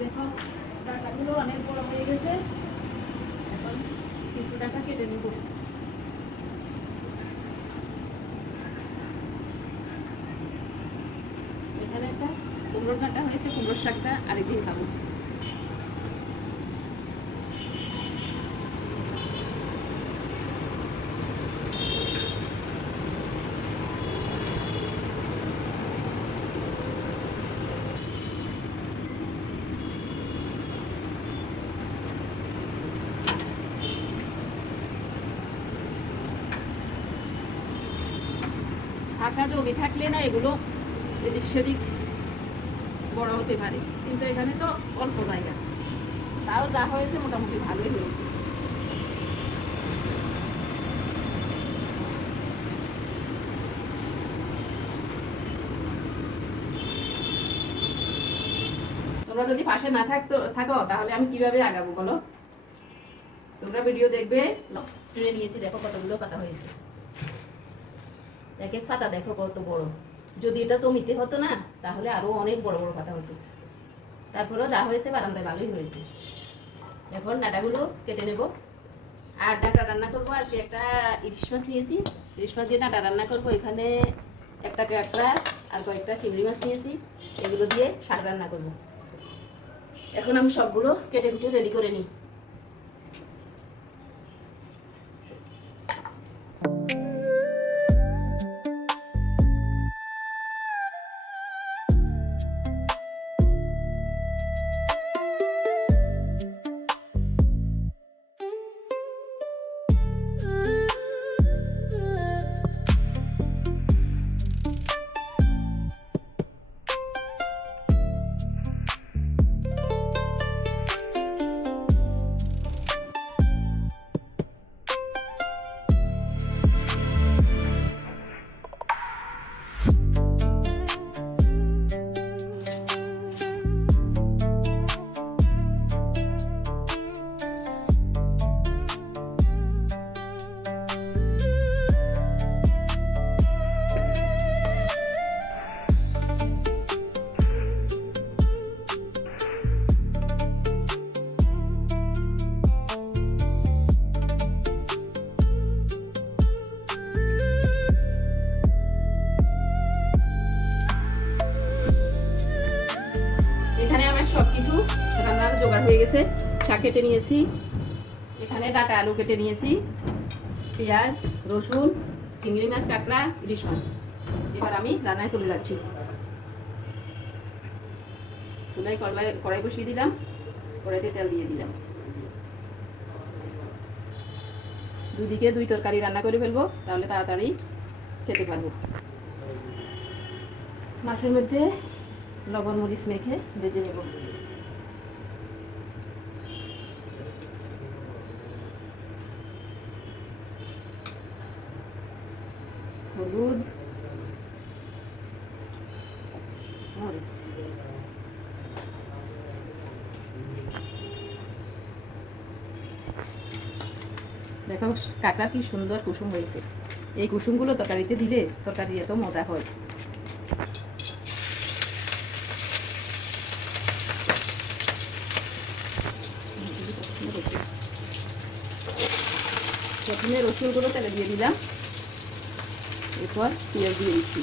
দেখো ডাঁটাগুলো অনেক বড় হয়ে গেছে। এখন কিছু ডাঁটা কেটে নেব। এখানে একটা কুমড়োর ডাঁটা হয়েছে, কুমড়োর শাকটা আরেকদিন খাবো। ফাঁকা জমি থাকলে না এগুলো এদিক সেদিক বড় হতে পারে, কিন্তু এখানে তো অল্প জায়গা, তাও যা হয়েছে মোটামুটি ভালোই হয়েছে। তোমরা যদি পাশে না থাকো তাহলে আমি কিভাবে আগাবো বলো? তোমরা ভিডিও দেখবে। ছিঁড়ে নিয়েছি, দেখো কতগুলো পাতা হয়েছে। এক এক পাতা দেখো কত বড়। যদি এটা জমিতে হতো না তাহলে আরো অনেক বড় বড় পাতা হতো। তারপরেও যা হয়েছে বারান্দায় ভালোই হয়েছে। এখন ডাঁটাগুলো কেটে নেব। আর ডাঁটা রান্না করবো আজকে। একটা ইলিশ মাছ নিয়েছি, ইলিশ মাছ দিয়ে ডাঁটা রান্না করবো। এখানে একটা কাঁকড়া আর কয়েকটা চিংড়ি মাছ নিয়েছি, এগুলো দিয়ে শাক রান্না করব। এখন আমি সবগুলো কেটে কুটে রেডি করে নিই। এখানে আমার সবকিছু রান্নার জোগাড় হয়ে গেছে। শাক কেটে নিয়েছি, এখানে ডাঁটা আলু কেটে নিয়েছি, পেঁয়াজ রসুন চিংড়ি মাছ কাঁকড়া ইলিশ মাছ। এবার আমি রান্নায় চলে যাচ্ছি। চুলায় কড়াই বসিয়ে দিলাম, কড়াইতে তেল দিয়ে দিলাম। দুদিকে দুই তরকারি রান্না করে ফেলবো, তাহলে তাড়াতাড়ি খেতে পারবো। মাছের মধ্যে লবণ মরিচ মেখে ভেজে নেব। হলুদ মরিচ, দেখো কাঁকড়া কি সুন্দর কুসুম হয়েছে। এই কুসুমগুলো তরকারিতে দিলে তরকারি এত মজা হয়। প্রথমে রসুনগুলো তেলে দিয়ে দিলাম, এরপর পেঁয়াজ দিয়ে দিচ্ছি।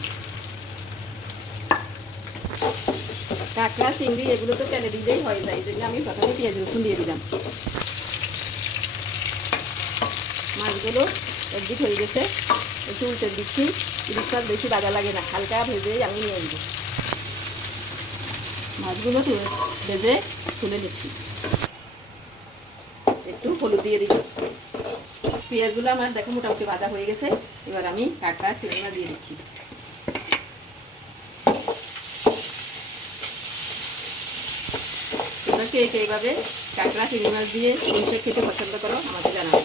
কাঁকড়া চিংড়ি এগুলো তো তেলে দিলেই হয়ে যায়, এই জন্য আমি প্রথমে পেঁয়াজ রসুন দিয়ে দিলাম। মাছগুলো একদিক হয়ে গেছে, একটু উল্টে দিচ্ছি। ইলিশ মাছ বেশি ভাজা লাগে না, হালকা ভেজেই আমি নিয়ে নেব। মাছগুলো ভেজে তুলে নিচ্ছি। একটু হলুদ দিয়ে দিচ্ছি। পেঁয়াজগুলো আমার দেখো মোটামুটি ভাজা হয়ে গেছে। এবার আমি কাঁকড়া চিংড়ি মাছ দিয়ে দিচ্ছি। তোমরা কে এইভাবে কাঁকড়া চিংড়ি মাছ দিয়ে সরষে খেতে পছন্দ করো আমাকে জানাবো।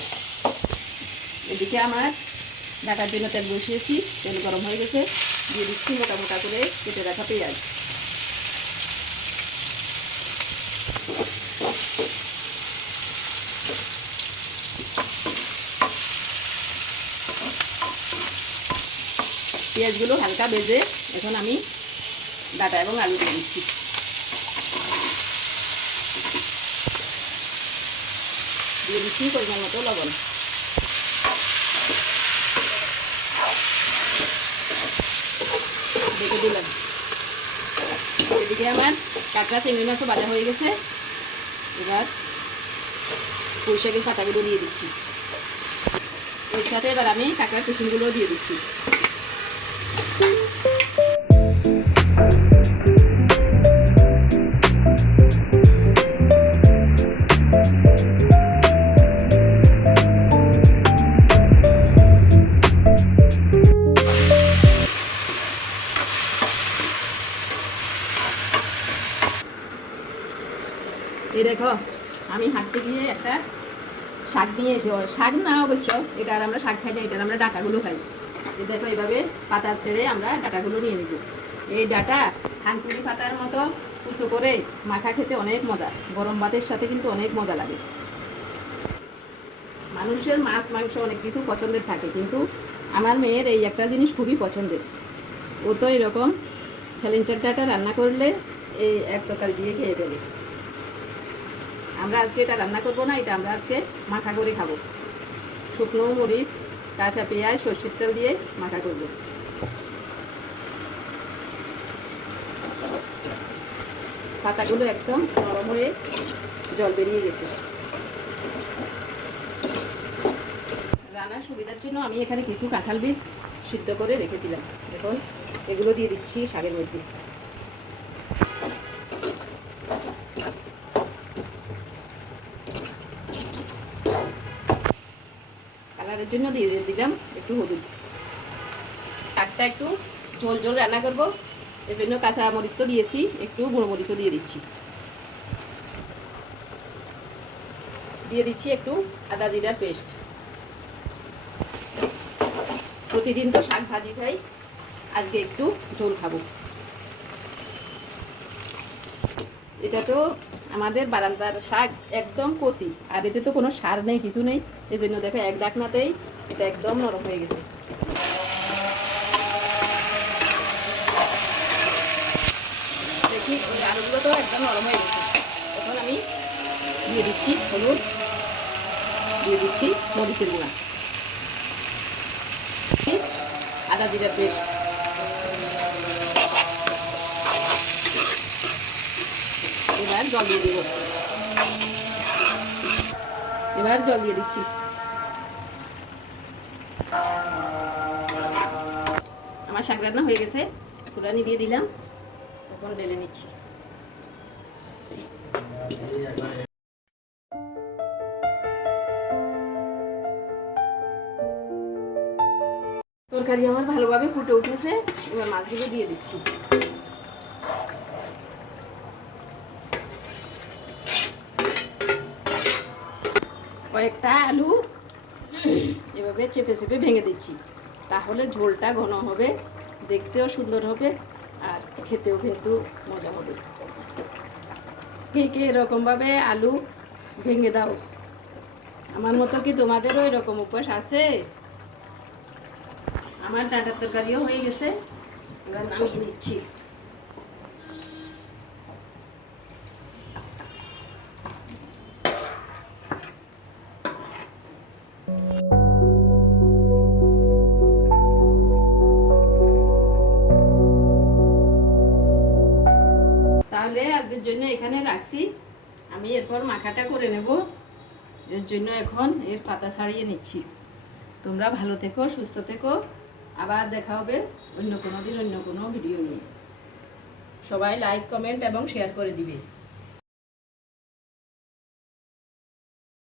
এদিকে আমার ঢাকার জন্য তেল বসিয়েছি, তেল গরম হয়ে গেছে। দিয়ে দিচ্ছি মোটা মোটা করে কেটে রাখা পেঁয়াজ। পেঁয়াজগুলো হালকা ভেজে এখন আমি ডাঁটা এবং আলু দিয়ে দিচ্ছি। দিয়ে দিচ্ছি পরিমাণ মতো লবণ। দেখে দিলাম। এদিকে আমার কাঁকড়া চিংড়ি মাছও ভাজা হয়ে গেছে। এবার পুঁই শাকের পাতাগুলো দিয়ে দিচ্ছি। এর সাথে এবার আমি কাঁকড়ার কুসুমগুলো দিয়ে দিচ্ছি। এই দেখো আমি হাঁটতে গিয়ে একটা শাক নিয়ে এসে, শাক না অবশ্য, এটা আর আমরা শাক খাই না, এটার আমরা ডাটাগুলো খাই। এই দেখো এইভাবে পাতা ছেড়ে আমরা ডাটাগুলো নিয়ে নেব। এই ডাটা থানকুনি পাতার মতো কুচো করে মাখা খেতে অনেক মজা, গরম ভাতের সাথে কিন্তু অনেক মজা লাগে। মানুষের মাছ মাংস অনেক কিছু পছন্দের থাকে, কিন্তু আমার মেয়ের এই একটা জিনিস খুবই পছন্দের। ও তো এরকম হেলেঞ্চার ডাটা রান্না করলে এই এক তরকারি দিয়ে খেয়ে ফেলে। আমরা আজকে এটা রান্না করবো না, এটা আমরা আজকে মাখা করে খাবো। শুকনো মরিচ, কাঁচা পেঁয়াজ, সর্ষের তেল দিয়ে মাখা করবো। পাতাগুলো একদম নরম হয়ে জল বেরিয়ে গেছে। রান্নার সুবিধার জন্য আমি এখানে কিছু কাঁঠাল বীজ সিদ্ধ করে রেখেছিলাম। এখন এগুলো দিয়ে দিচ্ছি শাকের মধ্যে। কালারের জন্য দিয়ে দিলাম একটু হলুদ। শাকটা একটু ঝোল ঝোল রান্না করবো, এর জন্য কাঁচা মরিচ তো দিয়েছি, একটু গুঁড়ো মরিচও দিয়ে দিচ্ছি। দিয়ে দিচ্ছি একটু আদা জিরার পেস্ট। প্রতিদিন তো শাক ভাজি খাই, আজকে একটু ঝোল খাবো। এটা তো আমাদের বারান্দার শাক, একদম কচি, আর এতে তো কোনো সার নেই, কিছু নেই। এই জন্য দেখো এক ডাকনাতেই এটা একদম নরম হয়ে গেছে। দেখি আলুগুলো তো একদম নরম হয়ে গেছে। এখন আমি দিয়ে দিচ্ছি হলুদ, দিয়ে দিচ্ছি মরিচের গুঁড়া, আদা জিরার পেস্ট। এবার জল দিয়ে দিব। এবার জল দিয়ে দিচ্ছি। আমার শাক রান্না হয়ে গেছে, ফুটানি দিয়ে দিলাম। এখন ঢেলে নিচ্ছি। তরকারি আমার ভালোভাবে ফুটে উঠেছে, এবার মাছগুলো দিয়ে দিচ্ছি। কয়েকটা আলু এভাবে চেপে চেপে ভেঙে দিচ্ছি, তাহলে ঝোলটা ঘন হবে, দেখতেও সুন্দর হবে, আর খেতেও কিন্তু মজা হবে। কে কে এরকমভাবে আলু ভেঙে দাও? আমার মতো কি তোমাদেরও এরকম অভ্যাস আছে? আমার ডাঁটার তরকারিও হয়ে গেছে, এবার নামিয়ে নিচ্ছি। তাহলে আজকের জন্য এখানে রাখছি, আমি এরপর মাখাটা করে নেব। এর জন্য এখন এর পাতা ছাড়িয়ে নিচ্ছি। তোমরা ভালো থেকো, সুস্থ থেকো, আবার দেখা হবে অন্য কোনো দিন অন্য কোনো ভিডিও নিয়ে। সবাই লাইক, কমেন্ট এবং শেয়ার করে দিবে।